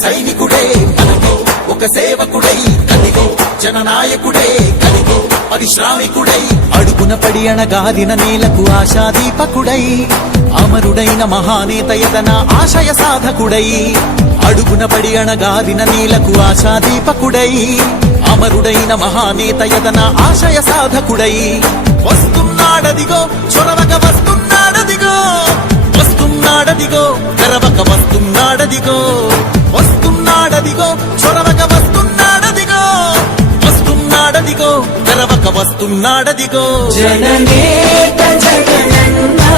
సైనికుడే కదిగో, ఒక సేవకుడై కదిగో, జననాయకుడే కదిగో, పరిశ్రామికుడై అడుగున పడి అణగాదిన నేలకు ఆశాదీపకుడై అమరుడైన మహానేత యతన ఆశయ సాధకుడై అడుగున పడి అణగాదిన నేలకు ఆశాదీపకుడై అమరుడైన మహానేత యతన ఆశయ సాధకుడై వస్తున్నాడదిగో చొరవక వస్తున్నాడదిగో వస్తున్నాడదిగో తెరవక వస్తున్నాడదిగో వస్తున్నాడదిగో చొరవక వస్తున్నాడదిగో వస్తున్నాడదిగో తెరవక వస్తున్నాడదిగో జననేత జగనన్నా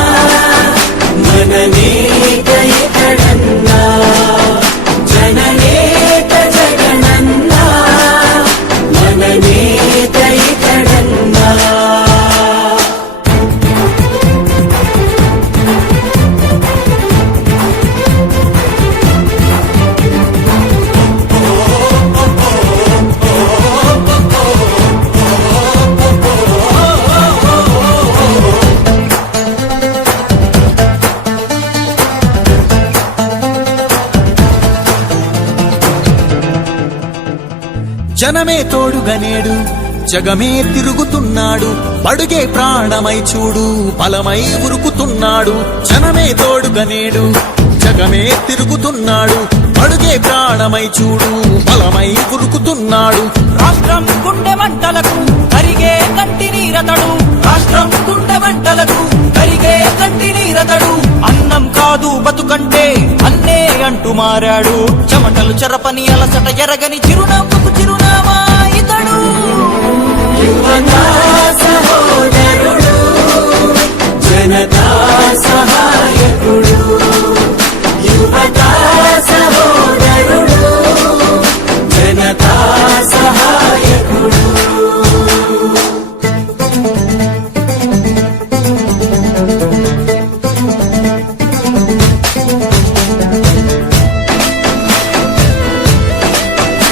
మననేత ఇతడన్నా జననేత జగనన్నా మననేత ఇతడన్నా జనమే తోడుగనేడు జగమే తిరుగుతున్నాడు బడుగే ప్రాణమై చూడు బలమై ఉరుకుతున్నాడు జనమే తోడుగనేడు జగమే తిరుగుతున్నాడు బడుగే ప్రాణమై చూడు బలమై ఉరుకుతున్నాడు రాష్ట్రం గుండె మంటలకు కరిగే కంటి నీరతడు రాష్ట్రం గుండె మంటలకు కరిగే కంటి నీరతడు అన్నం కాదు బతుకంటే అన్నే అంటూ మారాడు చెమటలు చెరపని అలసట ఎరగని చిరునవ్వుకు చిరునామా ఇతడు యువత